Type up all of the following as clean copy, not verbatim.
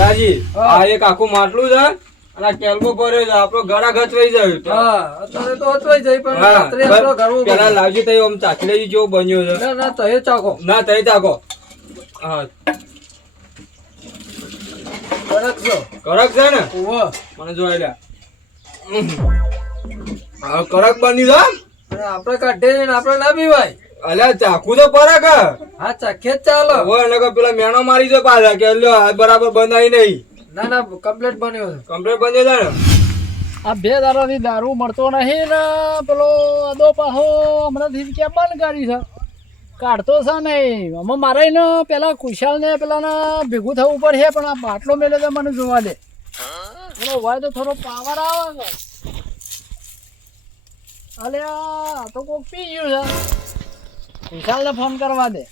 દાદાજી આ એક આખું માટલું છે અને કેલ્બો પડ્યો છે આપણો ગળા ગચવાઈ જાય. હા અત્યારે તો અચવાઈ જાય પણ રાત્રે આપણો ઘરવું પેલા લાવજી તઈ આમ ચાખી લેજી જેવો બન્યો છે. ના ના તહે ચાખો ના તઈ ચાખો. હા કડક છો કડક છે ને ઓહો મને જોઈ લે. હા કડક બની છે. અને આપણે કાઢે ને આપણે ના પીવાય. અલ્યા ચાખું તો પરક. હા ચાખે જ ચાલો. હોય ને પેલા મેણો મારી દો પાછા કે લ્યો આ બરાબર બનાવી નહીં. ના ના કમ્પ્લીટ બન્યો છે. કમ્પ્લીટ બન્યો છે ને. આ 2 દાડાથી દારૂ મળતો નહીં ને પેલો અદો પાછો હમણાંથી ક્યાં બંધ કરી છે કાઢતો છે નહીં. અમે મારે ને પેલા કુશાલ ને પેલા ભેગું થવું પડશે પણ આ બાટલો મેલે તો મને જોવા દે. પેલો હોય તો થોડો પાવર આવે છે. અલે આ તો કોક પી ગયું છે. કુશાલ ને ફોન કરવા દે.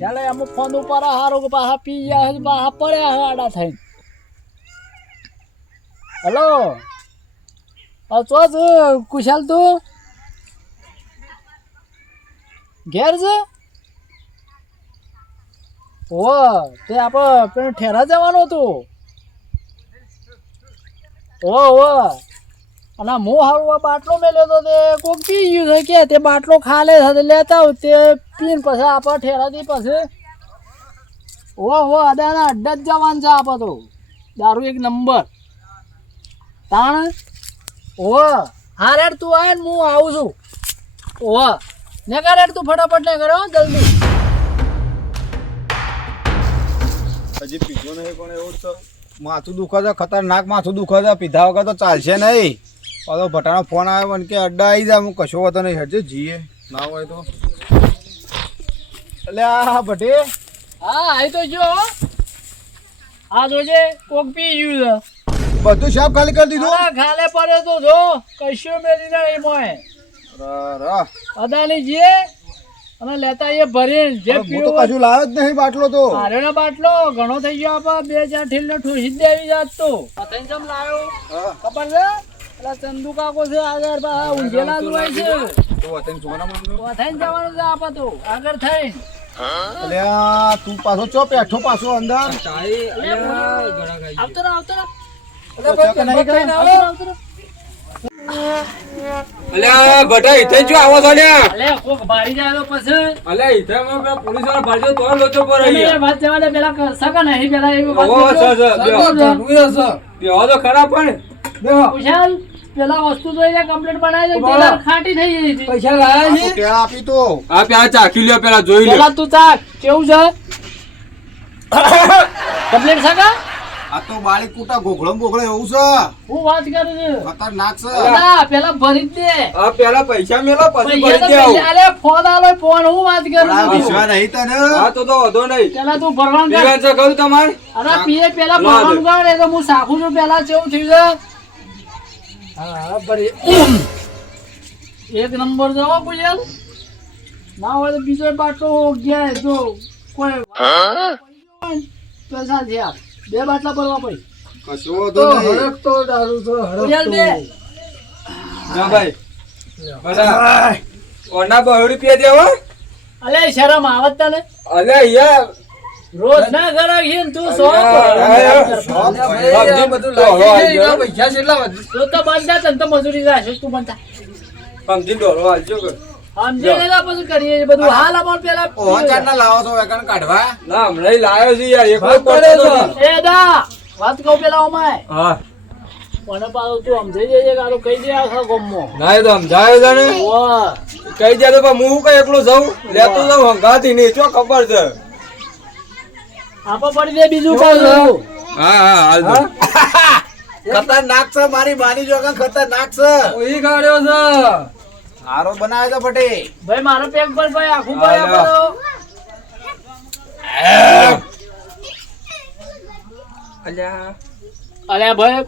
ચાલે અમુક ફોન ઉપર હારો કે પાછા પી ગયા છે પાછા પડ્યા આડા થઈને. હેલો ચો જ કુશાલ તું ઘેર છે? ઓ તે આપણે પેલું ઠેરા જવાનું હતું. ઓ અને હું હારું બાટલો મેલ્યો તો તે કોક પી ગયું છે કે તે બાટલો ખાલે છે લેતા આવ તે પીને પછી આપણે ઠેરાથી પછી અદાના અડ્ડા જ જવાનું છે આપણે તો દારૂ 1 નંબર તાણ. હા રેડ તું આય ને હું આવું છું. ને કર રેડ તું ફટાફટ ને કરો જલ્દી. હજી પીધો નહીં પણ એવું તો માથું દુખે છે ખતરનાક માથું દુખે છે પીધા વગર તો ચાલશે નહીં. પાછો ભટાનો ફોન આવ્યો મને કે અડ્ડા આવી જાય હું કશો હોતો નહીં હજુ જીએ ના હોય તો એટલે આ ભટે હા આવી તો જો આ જોજે કોક પી ગયું છે બધું શાપ ખાલી કરી દીધું. ખાલે પડ્યો તો જો કશું મેલી નહીં મોય અદાની જે અને લેતા એ ભરીને જે હું તો કશું લાવ્યો જ નહીં બાટલો તો આરેનો બાટલો ઘણો થઈ ગયો આપણે 2-4 ઠીલ ને ઠૂસી જ દેવી જાત તો પતંગ જમ લાવ્યો ખબર છે પેલા ચંદુ કાકો છે આગળ પાછા ઊંઝેલા જ હોય છે તો વતન છોકરા માંગો થઈને જવાનું છે આપણે તો આગળ થઈને. એટલે આ તું પાછો ચો પેઠો પાછો અંદર તારી અલ્યા ગળા ખાઈ આવતો રહો આવતો રહો અલ્યા ભટા ઇથે જો આવો છો લ્યા. અલે કોક ભારી જાય તો પછી અલ્યા ઇથે માં પેલા પોલીસ વાળા ભાજ્યો તો લોચો પર તમે અહીંયા. વાત જવા દે પેલા સકા નહીં પેલા એવી વાત ઓહો કરજો. બેહો તો ખરા પણ કુશાલ પેલા વસ્તુ જોઈને કમ્પ્લીટ બનાવી દે પેલા ખાટી થઈ ગઈ હતી. પૈસા લાયા તો ક્યાં આપી તો આ પેલા ચાખી લ્યો પેલા જોઈ લ્યો. પેલા તું ચાક કેવું છે કમ્પ્લીટ સકા આ તો બાળી કૂટા ગોખળો એવું છે હું વાત કરું છું ખતરનાક છે પેલા પેલા ભરી જ દે આ પેલા પૈસા મેલો પછી પૈસા તો ભરી દેવો. પેલા- અલે ફોન આલો ફોન હું વાત કરું આ છું વિશ્વાસ નહીં તને હા તો વધો નહીં. પેલા તું ભરવાનું કર પીવાનું છે ખરું તમારે? અરે પીએ પેલા લા દે. ભરવાનું કર એ તો હું સાખું છું પેલા કેવું થયું છે હા ભરી 1 નંબર જો કુશાલ ના હોય તો બીજો બાટલો ગયા જો કોઈ પૈસા છે 2 બાટલા ભરવા પડી કશો વાંધો તો નહીં હડકતો દારૂ તો કુશાલ દે ના ભાઈ બધા ઓના 2 રૂપિયા દેવો. અલે શરમ આવત તને અલ્યા યાર રોજ ના ઘરે ગઈ તું સો બધું લાગી જાય પૈસા કેટલા વધુ તો બંધા તને તો મજૂરી જાય તું બંધા સમજી ડોરો હાલજો કે સમજે ને પછી કરીએ બધું હાલ અમાર પેલા ઓહો ચારના લાવો છો વેકન કાઢવા ના હમણાં લાયો છે યાર એકલો વાત કરે પડતો છે. નથી. એ દા વાત કહું પેલા ઓમાય હા મને પાછું તું સમજાઈ જજે કે આનું કહી દે આખા ગામમાં ના એ તો સમજાયો છે ને વાહ કઈ જાય તો પણ હું કઈ એકલો જાઉં લેતો જાઉં હંગાતી નહીં ચો ખબર છે. આપો પડી દે બીજું પાછું હા હા હાલ દો. ખતરનાક છે મારી માની જો ખતરનાક છે ઓઈ ગાડ્યો છે હારો બનાવે છે ભટે ભાઈ મારો પેક પર ભાઈ આખું પર હા, આપો અલ્યા અરે ભાઈ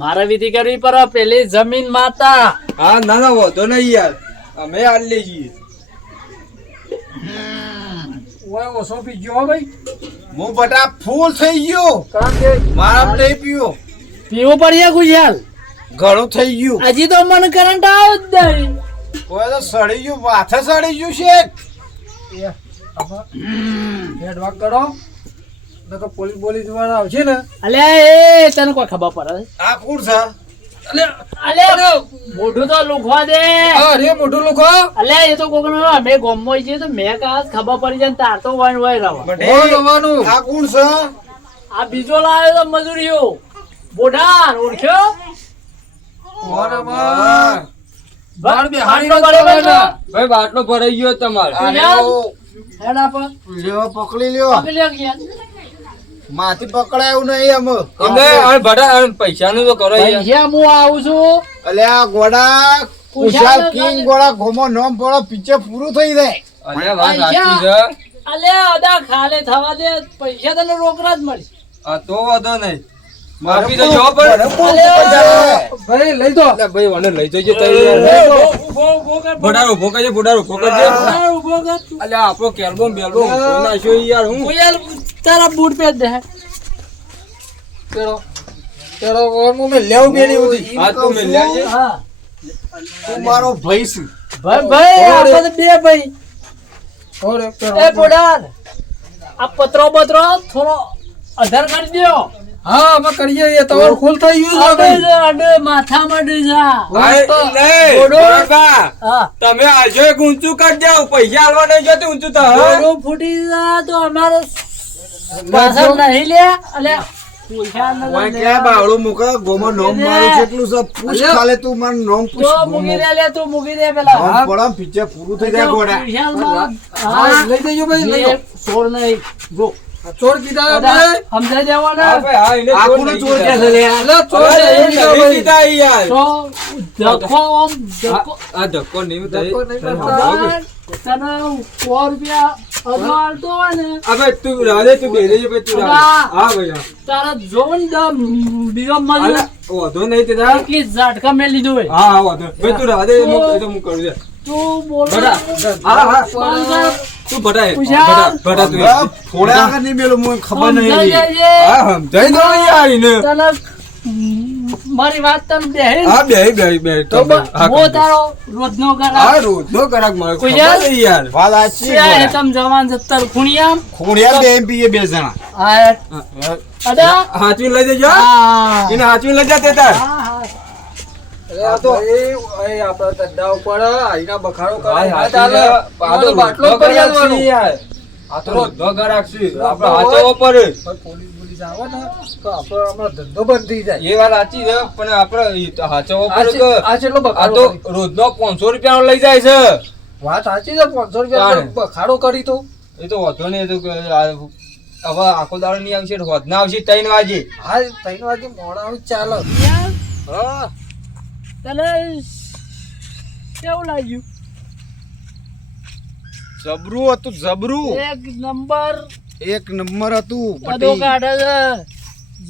મારે વિધિ કરવી પર પેલી જમીન માતા હા ના ના વધો નહીં યાર અમે હાલ લઈ જઈએ. ઓય ઓછો પી ગયો ભાઈ હું બટા ફૂલ થઈ ગયો કારણ કે મારા નહીં પીયો પીવું પડશે કુશાલ ઘણું થઈ ગયું હજી તો મને કરંટ આવ્યો જ નહીં કોઈ તો સડી ગયું માથે સડી ગયું છે હેડ વાગ કરો નકર પોલીસ વાળા આવશે ને. અલ્યા એ તને કોઈ ખબર પડે? આ કોણ છે? અલ્યા મોઢું તો લુખવા દે. અરે મોટું લોકો અલ્યા એ તો કોકનો અમે ગોમમાં છીએ તો મેં કહા ખબર પડી જાય ને તાર તો વાન વાય રહો. જવાનું આ કોણ છે? આ બીજો લાવ્યો તો મજૂરીઓ બોઢાર ઓળખ્યો? બાર બે આટલો બરાબર છે? ભાઈ બાટલો ભરાઈ ગયો તમારે. હેડ આપણ. લ્યો પકડી લ્યો પકડી લ્યો ગયા. માથી પકડાયું નહીં અમે અમને આ ભડા પૈસાનું તો કરો યાર. પૈસા હું આવું છું. અલ્યા ગોડા કુશાલ કિંગ ગોડા ગોમો નામ પડો પીછે પૂરું થઈ જાય. અલ્યા વાત સાચી છે. અલ્યા અદા ખાલે થવા દે પૈસા તને રોકડા જ મળશે. આ તો વાંધો નહીં. માફી તો જો પણ. ભાઈ લઈ દો. અલ્યા ભાઈ મને લઈ જજો તઈ યાર. ભડારો ઉભો કરજે ભડારો ઉભો કરજે. ઉભો કર. અલ્યા આપણો કેલ્બમ બેલ્બમ ઉભો નાખ્યો યાર હું. કોઈ યાર તારા બૂટ પહેર દે. તેરો તેરો ઓરમું મે લેવ બેની ઉધી. આ તો મેં લ્યા છે. હા તું મારો ભાઈ છે. ભાઈ આપણે બે ભાઈ. ઓરે તેરો એ બોડાર આ પત્રો બત્રો થોડો અધર કરી દ્યો. હા અમે કરીએ એ તમારું ખુલ થઈ ગયું છે અડે ભાઈ. અડે માથામાં ડીજા. ભાઈ નહીં. બોડો. બરાબર. હા તમે આજો એક ઊંચું કરી જાવ પૈસા આલવા નહીં જતું ઊંચું તો હા? બોડો ફૂટી જા તો અમારો પાછળ નહીં લે. અલ્યા પૈસા ન ઓય લે. કે બાવળું મુકા ગોમો નામ મારું કેટલું છે પૂછ ખાલે તું મારું નામ પૂછ તો મૂકી દે લે તું મૂકી દે પેલા. નામ પડો પીછે પૂરું થઈ જાય ગોડા. વિશાલમાં. હા હા લઈ દેજો ભાઈ લઈ એ સોળ નહીં. જો ચોર કીધા બધા ભાઈ. સમજાઈ દેવાના. હા ભાઈ હા એને આ ચોર કોને નહીં ચોર કીધા. કે છે લે? અલે ચોર અરે નહીં એને કીધા નહીં ભાઈ. કીધા યાર. તો ધક્કો આમ ધક્કો. આ ધક્કો નહીં થાય. ધક્કો નહીં કરતા. તને 100 રૂપિયા અડધો આલતો હોય ને અબે તું રાધે તું બેરે છે ભાઈ તું રાધે. હા ભાઈ હા. તારા જોન બીજો મજૂર અલા, વાંધો નહીં તે તાર. એટલી ઝાટકા મેં લીધું હોય. હા હા વાંધો નહીં. ભાઈ તું રાધે એ તો હું કરું છે. તું બોલ. ભડા. હા હા તું ભડા કુશાલ. ભડા તું આ ફોડા આગળ નહીં મેલું મને ખબર નહીં સમજાઈ રહી. જાય હા સમજાઈ દો યાર એને. તને મારી વાત તને બેહી હા બે તો હું તારો રોજનો હા કરા રોજ નો કરાક મારે કુશાલ. ખબર નહીં યાર. વાત સાચી ત્યાં ગોડા. તમ જવાન 17 ખૂણિયામ ખૂણિયા બે એમ પીએ બે જણા. આ અદા હાચવી લઈ દેજો. હા એને હાચવી લઈ જા તે તાર. હા અરે આ તો એ આપણા ધંધા ઉપર આઈના બખાડો કરે. ભાઈ આ હાચવી ચાલે. લે. તમારો બાટલો જ કરી આલવાનો. યાર. આ તો રોજનો કરાક છે. આપણે હાચવવો પડે. પણ પોલીસ આવે ને તો આપણો હમણાં ધંધો બંધ થઈ જાય. એ વાત સાચી છે પણ આપણે હાચવવો આ પડે છે- કે આ કેટલો આ બખાડો તો કરી? રોજનો 500 રૂપિયાનો લઈ જાય છે. વાત સાચી છે 500 રૂપિયા તાણે. બખાડો કરી તો એ તો વાંધો નહીં. એ તો હવે આખો દાડો નહીં આવશે હોદના આવશે 3 વાગે. હા 3 વાગે મોડા આવું ચાલે. હા તને કેવું લાગ્યું? જબરું હતું જબરું. એક નંબર એક નંબર હતું અદો પટી. કાઢે છે.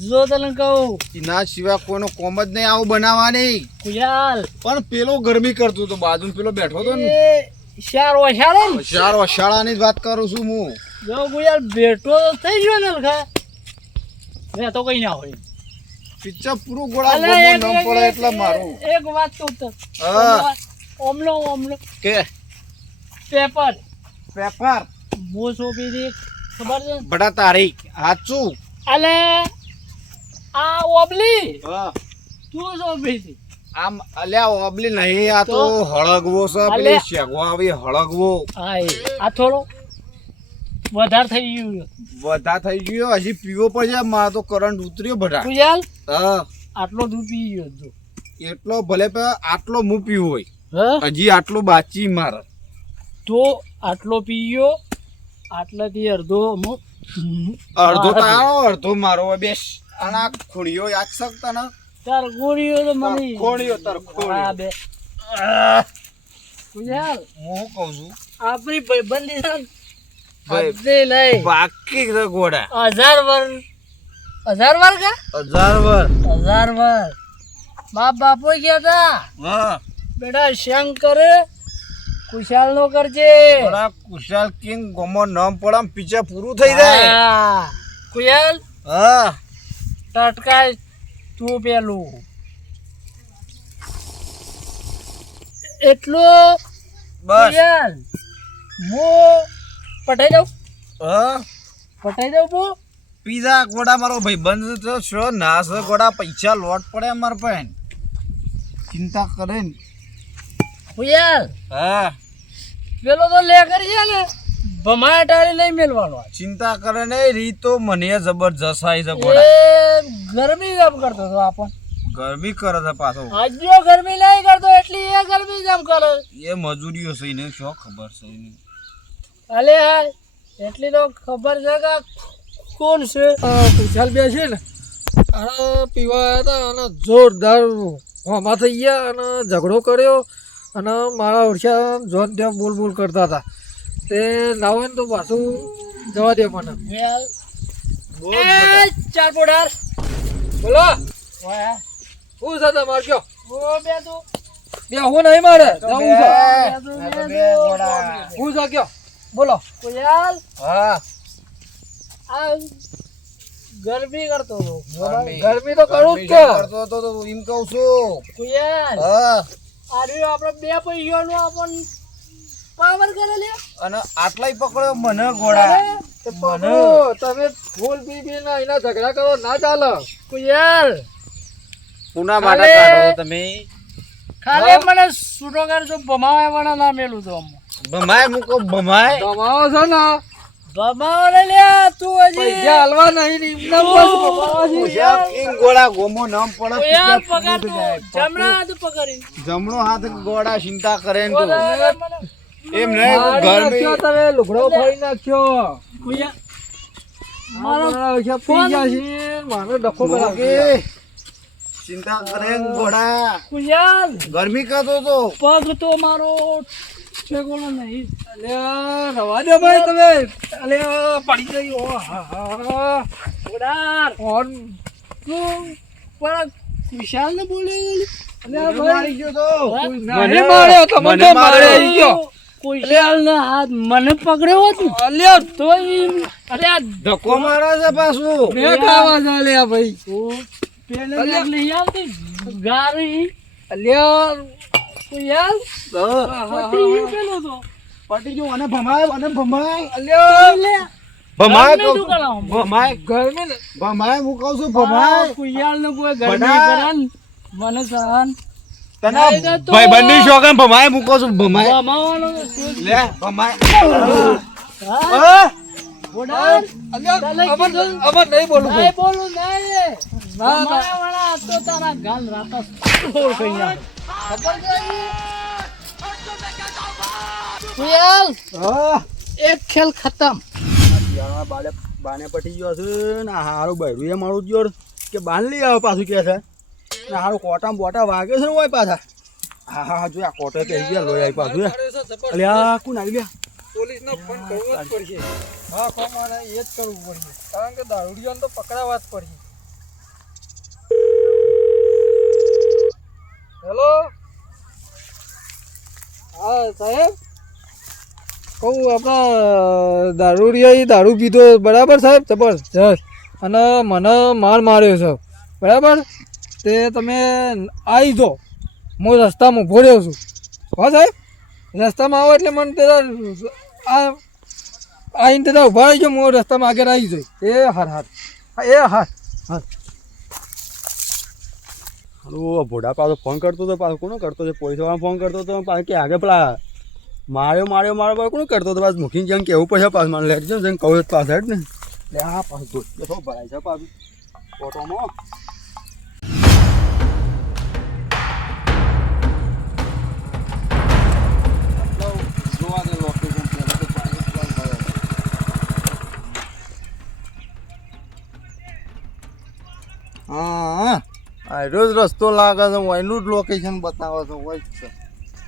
જો તને કહું એના સિવાય કોઈનો કોમ જ નહીં આવું બનાવવાની. કુશાલ પણ પેલો ગરમી કરતો હતો બાજુ પેલો બેઠો હતો ને એ શાર ઓછાડે ને ચાર વશાળાની જ વાત કરું છું હું. જો કુશાલ બેઠો તો થઈ ગયો ને લખા મેં તો કઈ ના હોય. પિક્ચર પૂરું ગોળા અલે ગોમો એક- નામ એક- પડે એક- એટલે મારું. એક વાત કહું તો હા. ઓમલો ઓમલો કે પેપર પેપર હું સોંપી દી ખબર છે બટા તારીખ સાચું. અલે આ ઓબલી હા. તું સોંપી દી આમ અલ્યા ઓબલી નહીં આ તો તો? હળગવો છે અલ્યા. પેલી શેગવો આવી હળગવો. હા આ થોડો વધારે થઈ ગયું વધા થઈ ગયો હજી પીવો પડશે મારે તો કરંટ ઉતર્યો બટા. કુશાલ હા આટલો દૂધ પી ગયો તું એટલો ભલે આટલો હું પીવું હોય હા હજી આટલો બાચી મારે. તો આટલો પી ગયો આટલાથી અડધો અમુક અડધો તારો અડધો મારો હોય. બેસ અને આ ખોડીઓ યાદ શકતા ને તાર ગોળીઓ તો મને ખોડીઓ તાર હા ખોડીઓ. બે કુશાલ હું શું કહું છું આપણી ભાઈબંધી છે ને, ભાઈ, બધે લઈ બાકી છે ગોડા 1000 વર 1000 વર કા 1000 વર. 1000 વર બાપ બાપો ગયા તા હા બેટા શંકર કુશાલ નો કરજે થોડા કુશાલ કિંગ ગોમો નામ પડે પીછે પૂરું થઈ જાય. હા. કુશાલ હા ટટકાય તું પેલું એટલું બસ યાર હું પટાઈ જાઉં હા પટાઈ જાઉં હું પીઝા ગોડા મારો ભાઈબંધ તો છો ના છે ગોડા પૈસા લોટ પડે મારા પાસે ચિંતા કરે ને હું યાર હા પેલો તો લે કરી છે ને ભમાય ટાળી નહીં મેલવાનો ચિંતા કરે ને રીત તો મને જબરજસ્ત આવી છે ગોડા એ ગરમી જમ કરતો હતો આપણ ગરમી કરે છે પાછો આજ્યો ગરમી નહીં કરતો એટલી એ ગરમી જમ કરે એ મજૂરીઓ છે એને શું ખબર છે એને અલે હા એટલી તો ખબર છે કે કોણ છે ખુશાલ બે છે ને આને પીવા હતા અને જોરદાર હોમા થઈ ગયા અને ઝઘડો કર્યો અને મારા ઓરછા જોન ત્યાં બોલ કરતા હતા તે ના હોય ને તો પાછું જવા દે મને ચાર પોડાર બોલો ઓય શું છે તમારે કયો ઓ બે તું બે હું નહીં મારે જવું છે ગોડા હું છે કયો બોલો કુયાલ હા આ ગરમી કરતો હતો ગરમી તો કરું જ છે કરતો હતો તો એમ કહું છું કુયાલ હા આર્યો આપણે બે પૈસાનો આપણ પાવર કરે લે અને આટલાય પકડ્યો મને ગોડા તે પકડો, તમે ફૂલ પી ના એના ઝઘડા કરો ના ચાલે કુયાલ પુના માટે માટે કાઢો કાઢો તમે ખાલી મને છૂટો કરજો ભમાવા વાળા ના મેલું તો ભમાય મૂકો ભમાય દવાઓ છે ને ભમાવા ને લે તું હજી પૈસા હાલવા નહીં ને એમને બસ કમાવા છે. પૂછ્યા કિંગ ગોળા ગોમો નામ પડે કુયાલ પીછે પગાર ફૂટ તું જાય. જમણા હાથ પકડી જમણો હાથ ગોળા ચિંતા કરે ને તું એમ મારી નહીં ગરમી નાખ્યો તમે લુગડો ફરી નાખ્યો કુયાલ મારા ઓછા પી ગયા છે મારો ડખો કરાવે મોગી, ચિંતા કરે ને ગોળા કુયાલ ગરમી કરતો તો પગ તો મારો ઠેકોણો નહીં અલ્યા રવા દો ભાઈ તમે અલ્યા પડી ગઈ ઓ હા હા ઉડાર ઓન તું પણ વિશાલ ને બોલે અલ્યા મને ભાઈ મારી ગયો તો મને માર્યો તો મને મારે આવી ગયો વિશાલ ને હાથ મને પકડ્યો હતો અલ્યા તો અરે આ ધક્કો મારે છે પાછું બે ખાવા છે અલ્યા ભાઈ પેલે યાર નહીં આવતી ગારી અલ્યા કુયાલ પટી પેલો તો પટી ગયો અને ભમાય અલ્યા લે ભમાય ગરમી શું કરાવું? ભમાય ગરમી ને ભમાય હું કહું છું ભમાય કુયાલ ને કોઈ ગરમી બડા. કરે ને મને સહન તને નહીં કરતો. ભાઈ બંને શોખન ભમાય હું કહું છું ભમાય ભમાવાનો લે ભમાય હા ઉડાર અલ્યા અમર નહીં બોલું નહીં ભાઈ બોલું નહીં ના, ના. ભમાયા વાળા તો તારા ગાલ રાતા છોડ કઈ ના ખબર છે કુયાલ હા એક ખેલ ખતમ બાને પટી ગયો છે ને હારું બૈરું એ મારું જોર કે બાન લઈ આવો પાછું કે છે ને હારું કોટા બોટા વાગે છે ને હોય પાછા હા હા જો આ કોટે કહી ગયા લોહી આવી પાછું અલ્યા કોણ આવી ગયા પોલીસનો ફોન કરવો જ પડશે હા કોમ મારે એ જ કરવું પડશે કારણ કે દારૂડિયાને તો પકડાવવા જ પડશે હેલો હા સાહેબ કહું આપણા દારૂડિયાએ દારૂ પીધો બરાબર સાહેબ જબરજસ્ત અને મને માર્યો છે બરાબર તે તમે આવી જાઓ હું રસ્તામાં ઊભો રહ્યો છું હા સાહેબ રસ્તામાં આવો એટલે મને તેરા આઈને તેરા ઊભા રહી જાઓ હું રસ્તામાં આગળ આવી જઈ એ હાર હાર એ હાર હાર હારું ભોડા પાછો ફોન કરતો હતો પાછો કોનો કરતો છે પોલીસ વાળા ફોન કરતો હતો પાછો કે આગળ પેલા માર્યો પાછો કોનો કરતો હતો પાછું મૂકીને જેમ કેવું પડશે પાછું મને લેટ જાઉં જેમ કહું પાછળ હેડ ને લે હા પાછું ધોઈ ભરાય છે પાછું ઓટોમાં જોવા દે લોકેશન પહેલાં તો પાણી ભરાય. હા આ રોજ રસ્તો લાગે છે એનું જ લોકેશન બતાવે છે હોય જ છે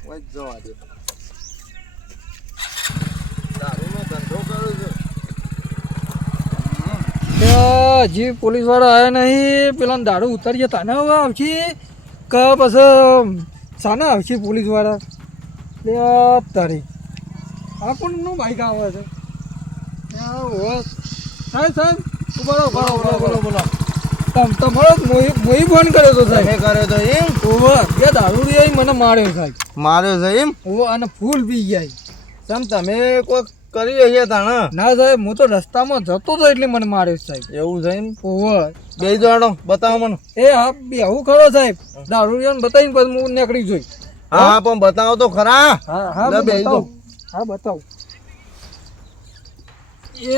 હોય જ જવા દે દારૂનો ધંધો કર્યો છે હજી પોલીસ વાળા આવ્યા નહીં પેલા દારૂ ઉતારીએ તાને હવે આવશે કે પછી સાના આવશે પોલીસ વાળા લે તારી આ કોણનું બાઈક આવે છે સાહેબ સાહેબ ઉભા રહો બોલો તમારો મોઈ ફોન કર્યો તો સાહેબ. તમે કર્યો તો એમ ઓહો, બે દારૂડિયાએ મને માર્યો સાહેબ. માર્યો છે એમ ઓહો, અને ફૂલ પી ગયા. તમ તમે કોઈ કરી હશે તાણ ના સાહેબ, હું તો રસ્તામાં જતો હતો એટલે મને માર્યો સાહેબ. એવું છે એમ ઓહો. બે જોડો બતાવો મને એ હા, બેહું ખરો સાહેબ. દારૂડિયાને બતાવીને પછી હું નીકળી જોઈ. હા પણ બતાવો તો ખરા હા હા, લે, હું બેહી બતાવું. હા, બતાવું. એ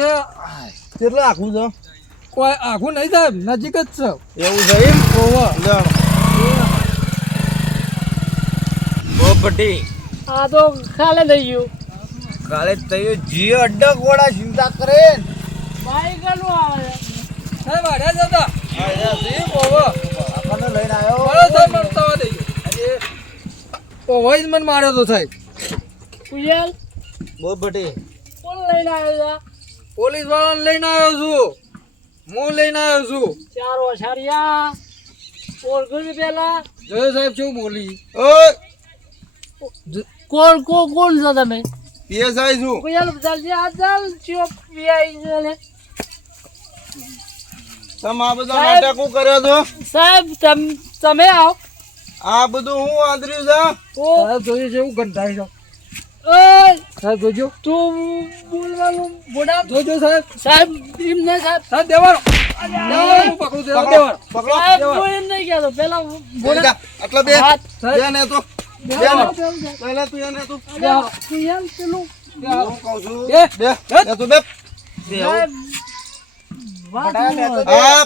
કેટલું આખું છે કોઈ આખું નહીં સાહેબ, નજીક જ છે. એવું છે એમ ઓહો. આ તો ખાલે થઈ ગયું. કાલે તયો જી અડ્ડા ગોળા ચિંતા કરે બાઈક નું આવે સાહેબ આડ્યા જ હતા. ઓહો. આપણને લઈને આવ્યો મારો સાહેબ મને ઉતાવળ થઈ ગયો. ઓહો, જ મને માર્યો તો સાહેબ. કુયલ બહુ બટી કોણ લઈને આવ્યો પોલીસ વાળાને લઈને આવ્યો છું. હું લઈને આવ્યો છું. છે? ચાર ઓછારિયા ઓળખું પેલા જોયો સાહેબ શું બોલી? ઓય કોણ કોણ છો તમે? પીએસઆઈ છું કુયલ જલ્દી આ ચાલ ચોપ પીઆઈ ને તમે આ બધા સાહેબ. નાટકો કર્યો છો સાહેબ તમે આવો. આ બધું હું આદર્યું છે ઓ સાહેબ જોયું છે એવું ગંધાઈ છે. ઓય સાહેબ જોજો. તું બોલવાનું બોડા જોજો સાહેબ. સાહેબ એમ નહીં સાહેબ. સાહેબ દેવાનો. દેવાનો, હું પકડું છું. પકડો દેવાનો. પકડો સાહેબ હું એમ નહીં કહેતો પેલા બોડા આટલા બે હાથ સાહેબ. બે ને તો બેહો, બે બેહો, ને પહેલા તું એને તું બેહો. કુયલ પેલું હું કહું છું બે. બે ને તું બે સાહેબ વાત આ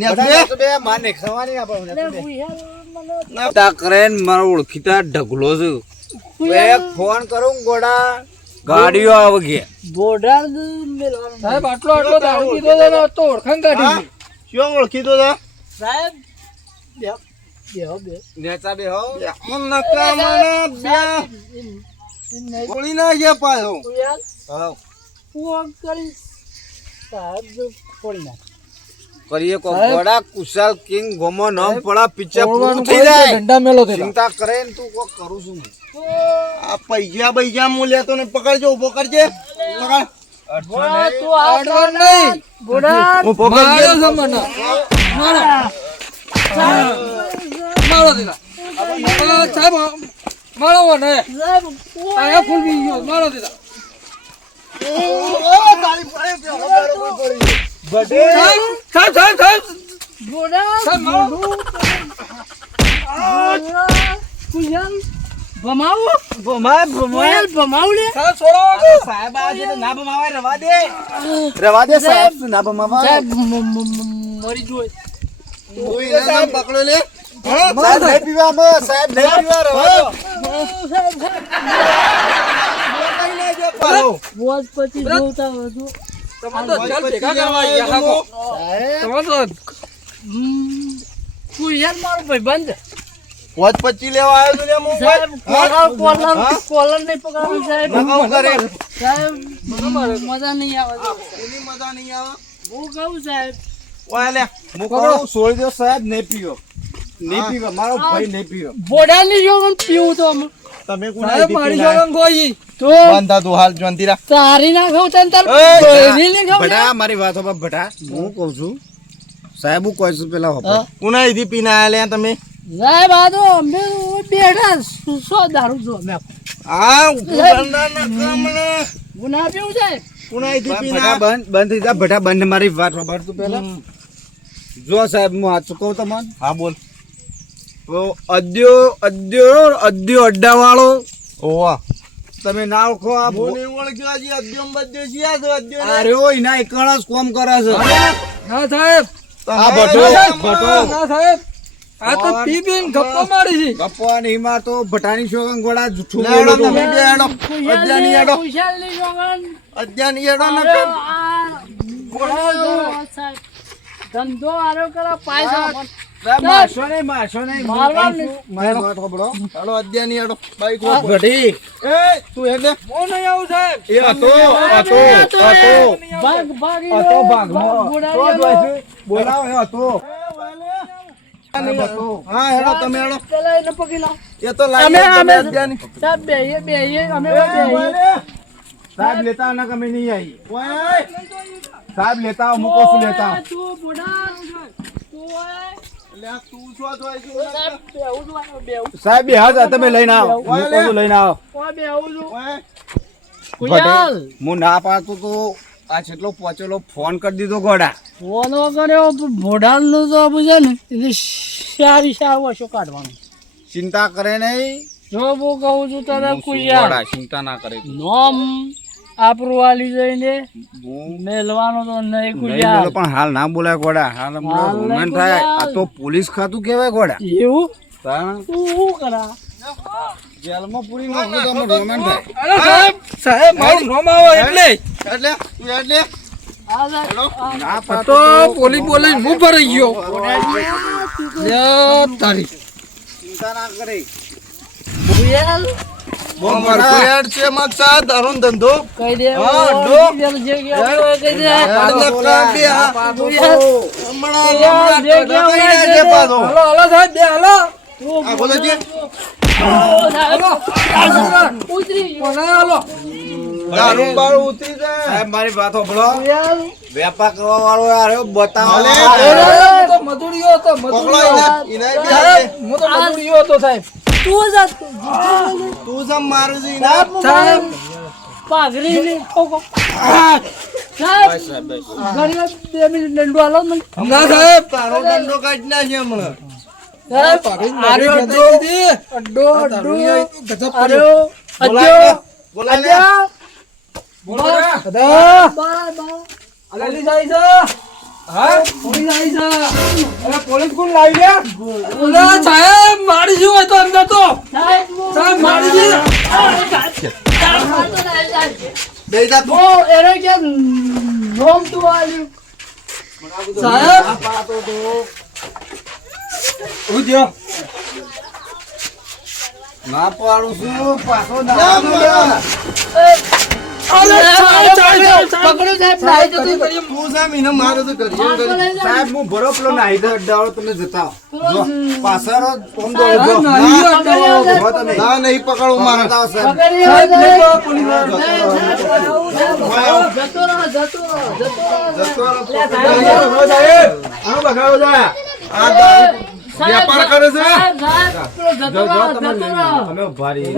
ને તું બે માને ખવાની આપણે અરે કુયલ મને તા કરેન મારો ઓળખીતા ઢગલો છે કુયલ ફોન કરું ગોડા ગાડીઓ આવે ગયા બોર્ડર મેલવાનું સાહેબ આટલો આટલો દારૂ પીધો હતો ને તો ઓળખાણ કાઢી હા? શું ઓળખી તો તા સાહેબ બેહો બેહો બેહો નેચા બે હો મન નકા મને બે ગોળી ના ગયા પાછો કુયલ હા ફોન કરી સાહેબ જો ફોડી નાખ કરીએ કો સાહેબ. બડા કુશાલ કિંગ ગોમો નામ પડા પિક્ચર પૂરું ઓળવાનું થઈ કોઈ જાય ધંધા મેલો થયેલા. ચિંતા કરે ને તું કોક કરું છું આ પૈસા બૈસા હું લેતો ને પકડજો ઉભો કરજે પકડ બોડા તું આ અડવાનું નહીં. બોડા હું પકડજે માર્યો છે મને. મારો. મારો દીધા. સાહેબ મારો મને. સાહેબ આયા ફૂલ પી ગયો. મારો દીધા. સાહેબ સાહેબ સાહેબ સાહેબ. બોડા સાહેબ મારો. કુયલ ભમાવો ભમાય કુયલ ભમાવ લે સાહેબ છોડાવો કે? સાહેબ આ જે ના ભમાવાય રવા દે સાહેબ ના ભમાવાય સાહેબ મરી જોઈ તું એને નામ પકડો લે સાહેબ નહીં પીવા મો સાહેબ નહીં પીવા રવા દો વોજ પછી જોતા વધુ તમારે તો ચાલ ભેગા કરવા ગયા હાકો. તમારે તો કુયલ મારો ભાઈબંધ પોચ 25 લેવા આવ્યો તું ને હું સાહેબ કોલર નહીં પકડવાનું સાહેબ નકાઉ કરે સાહેબ મજા નહીં આવે એની મજા નહીં આવે હું કહું સાહેબ ઓય લે હું કહું છોડી દો સાહેબ નહીં પીવો નહીં પીવો મારો ભાઈ નહીં પીવો બોડાની જોગન પીવું તો અમે તમે સાહેબ મારી જોડે કોઈ તો બંધા તું હાલ જોંતીરા તારી ના ખાવ તને તાર ઓય, બહેરી ની ખાવ બટા મારી વાત હોભા બટા હું કહું છું સાહેબ હું કહું છું પેલા હોભા હા. કુના ઈધી પીને આયા લે તમે સાહેબ આ તો અમે બેઠા સો દારૂ જો અમે આ ઉપરના નકામને ગુના પીવું સાહેબ કુના ઈધી પીને બટા બંધ થઈ જા બટા બંધ મારી વાત હોભા તું પેલા જો સાહેબ હું આ ચૂકવું તમને હા બોલ તો અદ્યો અડ્ડા વાળો ઓવા તમે ના ઓળખો આ હું નહીં ઓળખ્યો હજી અદ્યમ બધે છીએ તો અદ્યો ને. અરે ઓ એના એકણા જ કોમ કરે છે ના સાહેબ. આ ભટો, ભટો. ના સાહેબ. આ તો પી પીને ગપ્પા મારી છે. ગપ્પા ને હિમાર તો ભટાની શોગન ગોળા જૂઠું લેડો બોલો તમે બે હેડો અદ્યાની હેડો ખુશાલની જોગન અદ્યાની હેડો અરે નકર આ બોડાનો સાહેબ ધંધો આરો કરો પાયસા મારશો નહીં મારવા મારી વાત હોભળો હેડો અદ્યાની હેડો બાઈક આ ભટી એ તું હેડ દે હું નહીં આવું સાહેબ. એ હતો ભાગ ભાગી હતો ભાગમાં બોડાનો બોલાવો એ હતો હા હેડો તમે હેડો પેલા એને પકડી લાવ એ તો લાગે અમે તમે અમે અદ્યાની સાહેબ બેહીએ અમે બેહીએ સાહેબ લેતા ના કમે નહીં આવી ઓય સાહેબ લેતા મૂકો શું લેતા તું બોડા તું અલ્યા તું શું જોઈ છું સાહેબ બે હાથ તમે લઈને આવો હું કહું છું લઈને આવો કુયાલ હું ના પાડતો તો આ જેટલો પહોંચેલો ફોન કરી દીધો ગોડા ફોન કર્યો મોઢાલનું તો છે ને એટલે સારી સારું હશો કાઢવાનું ચિંતા કરે નહીં જો હું કહું છું તને હું શું કુયાલ ગોડા, ચિંતા ના કરે નોમ આપણું વાલી જઈને હું મેલવાનો તો નહીં નહીં કુયાલ બોલો પણ હાલ ના બોલાય ગોડા હાલ હમણાં હાલ નહીં રોમેન્ટ થાય બોલાય. આ તો પોલીસ ખાતું કહેવાય ગોડા એવું તાણ તું શું કરા જેલમાં પૂરી નાખો તો અમે રોમેન્ટ થાય અરે સાહેબ સાહેબ મારું નામ આવે એટલે એટલે તું એટલે આ જા- આ ના આ પાડતો તો પોલીસ બોલીસ હું ભરાઈ ગયો લ્યા તારી ચિંતા ના કરે કુયાલ મરકુયાડ છે મકસદ દારૂ ધંધો કહી દે હા, ઓ, ડો. કુયાલ જે કે આપણે કહી દે હમણાં કુયાલ જે કે લગાઈ આપણે છે પાછો હલો હલો સાહેબ બે હલો આ બોલો છે ઉતરી ગયો. કોને હલો દારૂ બારૂ ઉતરી જાય સાહેબ મારી વાત સાંભળો કુયાલ વેપાર કરવા વાળો આવ્યો બતાવો ભલે, અરે, તો મજૂરીઓ તો પકડો મજૂરીઓ એને બી સાહેબ હું તો મજૂરીઓ હતો સાહેબ તું જા તું સમ મારું છે ઇના સાહેબ પાઘરી ને ખોખો સાહેબ ઘણી વાર 2 મિનિટ દંડો આલો મને ના સાહેબ તારો દંડો કાઢી નાખે હમણાં સાહેબ આર્યો અડ્ડો અડ્ડો અડ્ડો ગજબ અડ્ડો અડ્ડો બોલાય ને અદા બા બા અલેલી જાય છે હા પોલીસ આવી છે અરે પોલીસ કોણ લાવી ગયા અરે સાહેબ મારી શું હોય તો અંદર તો સાહેબ સાહેબ મારી દી બે જા તું ઓ એરે કે રોમ તું આલ્યું સાહેબ ઉદ્યો ના પાડું છું પાછો ના દારૂ બોલા. અરે સાહેબ પકડો સાહેબ નાઈ તો તું તું સમ ઇને મારું તો કરી એમ કરી. સાહેબ હું ભરો પેલો નાહી દો અડ્ડાવાળો તમે જતા આવો. જો પાછળ ઓમ દો સાહેબ, જો નાહી દો ઉભો તમે ના નહીં પકડું મારે બતાવો સાહેબ પકડી સાહેબ સાહેબ લેતો પોલીસ જતો રહો જતો રહો. આનો બગાડો જા આ દારૂ વેપાર કરે છે જો જો તમે અમે ઉભા રહીએ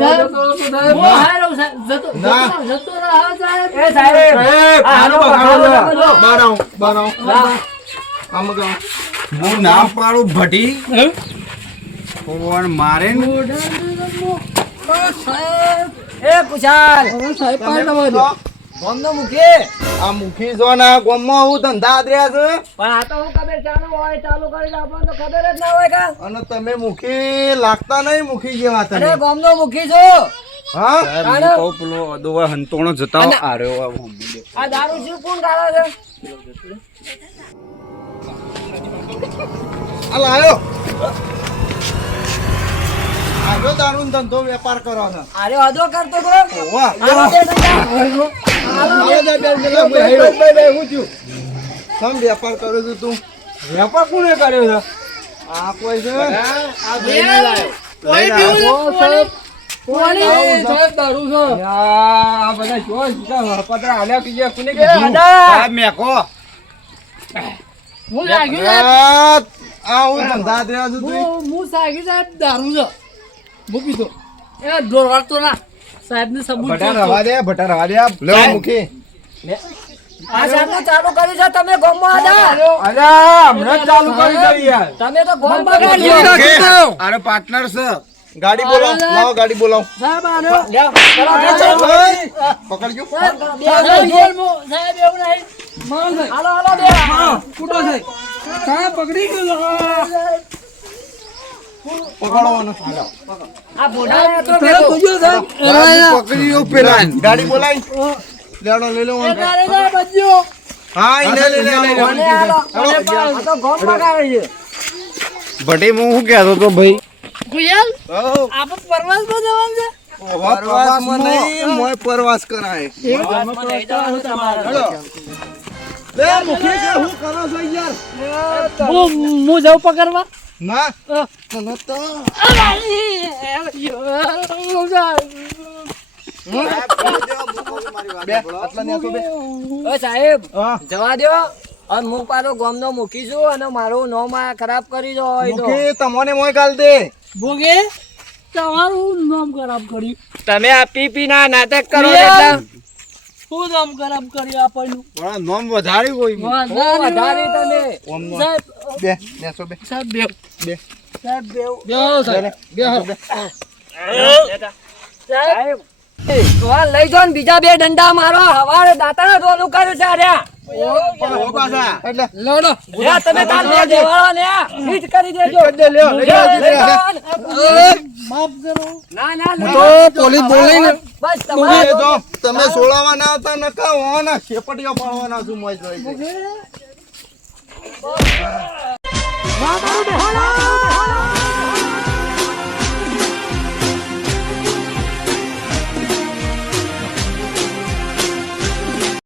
ના. આનો બગાડો જા બાર આવું બાર આવું આમ ગાઉં હું નામ પાડું ભટી કોણ મારે ને આ મુખી જો ના ગોમમાં હું ધંધા આદર્યા છે અને તમે મુખી લાગતા નહીં મુખી જેવા તમે હા સાહેબ હું કહું પેલો અદોવા હંતોણો જતા આર્યો આ દારૂ શું કોણ ગાળે છે હાલ આવ્યો આવ્યો દારૂ ધંધો વેપાર કરો છે અરે અદો કરતો તો વાહ સમ વેપાર કરો છો તું વેપાર કોને કર્યો છે આ કોઈ છે સાહેબ દારૂ છે આ બધા જો પત્ર આલ્યા કીએ કોને કે સાહેબ મેકો હું લાગ્યું સાહેબ આ હું ધંધા આદર્યા છું તું હું સાગ્યું સાહેબ દારૂ છે હું પીધો એ ઢોર વાળતો ના સાહેબ ને સબૂત ભટા જોઈતો. રવા દે ભટા રવા દે લે મુખી આ સાહેબ ચાલુ કર્યું છે તમે ગોમમાં હતા અલ્યા હમણાં જ ચાલુ કરી દઈ યાર તમે તો ગોમ મુખી. બગાડ્યો આરે પાર્ટનર છે ગાડી બોલાવ લાવો ગાડી બોલાવ સાહેબ આનો પકડજો સાહેબ સાહેબ એવું નહીં હાલો હાલો બે ફૂટો છે સાહેબ પકડી ગયો પકડવાનો આ બોડા તો સાહેબ જોજો સાહેબ પકડ્યો પેલા ગાડી બોલાઈ લેડો લઈ લો તારે સાહેબ બજ્જો હા ઈને લઈ લે કોને હાલો આ તો ગોમ બગાડે છે ભટી હું શું કહેતો તો ભાઈ કુયાલ આપણે પરવાસમાં જવાનું છે પ્રવાસમાં નહીં મોય પ્રવાસ કરાય લે મુખી કે હું કરો છો યાર હું જાઉં પકડવા ના તને તો બે આટલા ને બે ઓ સાહેબ હા જવા દો અને હું પાછો ગામનો મૂકીશું અને મારું નામ આ ખરાબ કરી દો હોય તો મુખી તમને મોય ગાલ દે ભોગે તમારું નામ ખરાબ કર્યું. તમે આ પી ના નાટક કરો શું નામ ખરાબ કર્યું આપણનું? પણ નોમ વધારી કોઈ વધારે તમે સાહેબ બે બેસો બે સાહેબ બે બે સાહેબ બે સાહેબ તો આ લઈ જાઓ ને બીજા બે દંડા મારો હવારે દાતાનો ટોલું કર્યું છે અર્યા. પણ હો પાછા એટલે લડો લ્યા તમે તાર બે દેવાળો ને હિટ કરી દેજો. માફ કરો. ના ના ના. તો પોલીસ બોલાઈને બસ તમારે જો તમે સોળાવા ના આવતા નકા હોવાના ખેપટીઓ પાડવાના છું મોય જોઈ ભોગે